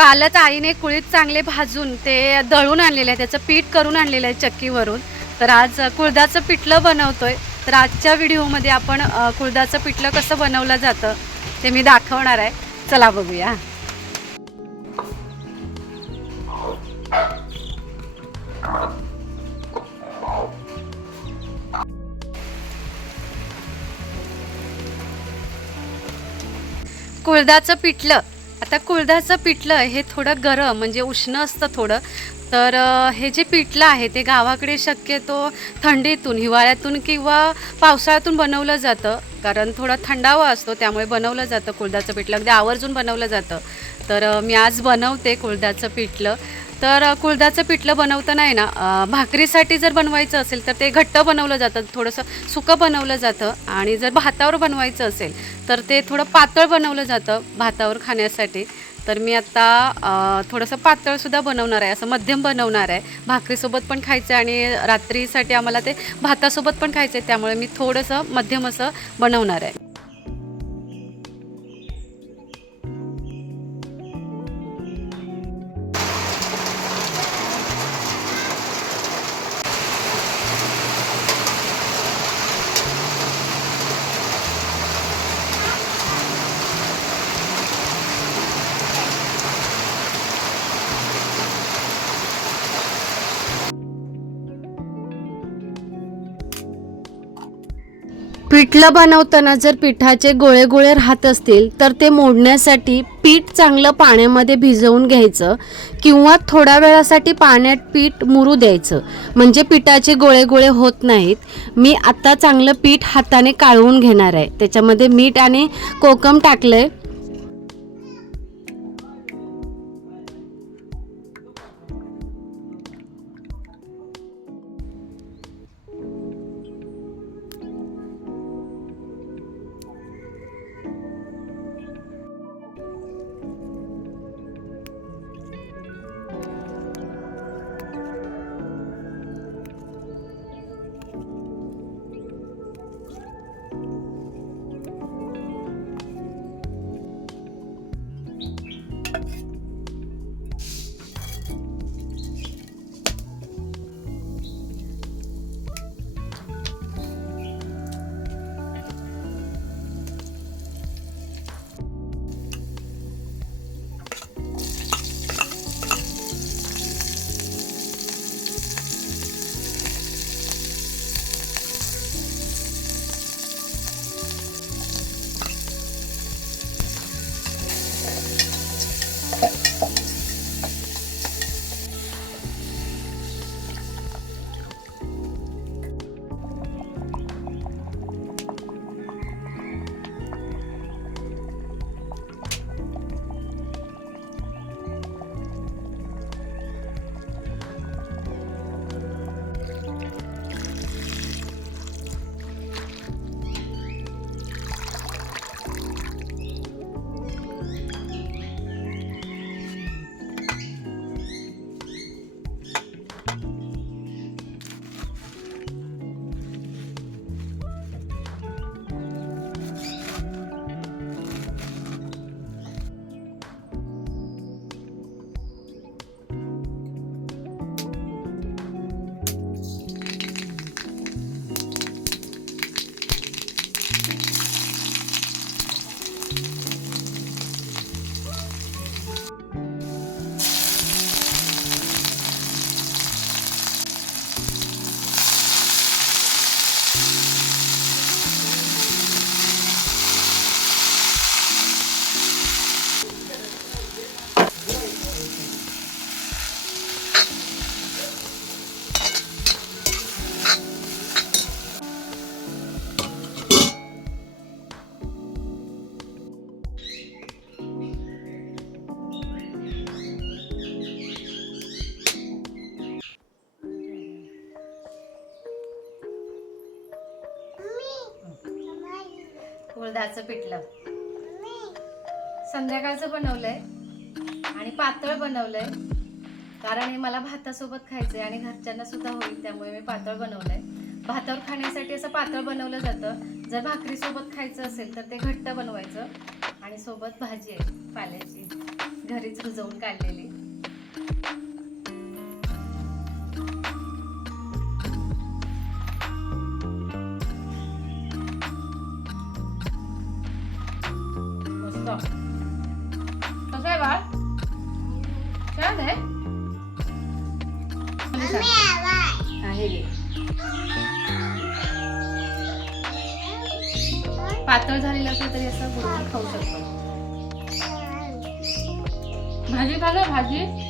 कालच आईने कुळीत चांगले भाजून ते दळून आणलेले आहे, त्याचं पीठ करून आणलेलं आहे चक्कीवरून. तर आज कुळदाचं पिठलं बनवतोय. तर आजच्या व्हिडिओमध्ये आपण कुळदाचं पिठलं कसं बनवलं जातं ते मी दाखवणार आहे. चला बघूया. कुळदाचं पिठलं. आता कुळदाचं पिठलं हे थोडं गरम म्हणजे उष्ण असतं थोडं. तर हे जे पिठलं आहे ते गावाकडे शक्यतो थंडीतून, हिवाळ्यातून किंवा पावसाळ्यातून बनवलं जातं. कारण थोडा थंडावा असतो त्यामुळे बनवलं जातं कुळदाचं पिठलं, अगदी आवर्जून बनवलं जातं. तर मी आज बनवते कुळदाचं पिठलं. तर कुळदाचं पिठलं बनवताना आहे ना, भाकरीसाठी जर बनवायचं असेल तर ते घट्ट बनवलं जातं, थोडंसं सुकं बनवलं जातं. आणि जर भातावर बनवायचं असेल तर ते थोडं पातळ बनवलं जातं भातावर खाण्यासाठी. तर मी आता थोडंसं पातळसुद्धा बनवणार आहे, असं मध्यम बनवणार आहे. भाकरीसोबत पण खायचं आहे आणि रात्रीसाठी आम्हाला ते भातासोबत पण खायचं आहे, त्यामुळे मी थोडंसं मध्यम असं बनवणार आहे. पिठलं बनवताना जर पिठाचे गोळे गोळे राहत असतील तर ते मोडण्यासाठी पीठ चांगलं पाण्यामध्ये भिजवून घ्यायचं किंवा थोड्या वेळासाठी पाण्यात पीठ मुरू द्यायचं, म्हणजे पिठाचे गोळे गोळे होत नाहीत. मी आता चांगलं पीठ हाताने काढवून घेणार आहे. त्याच्यामध्ये मीठ आणि कोकम टाकलंय. कुळदाचं पिठलं संध्याकाळचं बनवलंय आणि पातळ बनवलंय, कारण हे मला भातासोबत खायचंय आणि घरच्यांना सुद्धा होईल, त्यामुळे मी पातळ बनवलंय. भातावर खाण्यासाठी असं पातळ बनवलं जातं. जर भाकरीसोबत खायचं असेल तर ते घट्ट बनवायचं आणि सोबत भाजी आहे पाल्याची. घरीच रुजवून काढलेली. मस्त. कसं आहे बाळ? छान आहे. आहे घे. पातळ झालेलं असेल तरी असं बुडवून खाऊ शकतो. भाजी खा ना भाजी.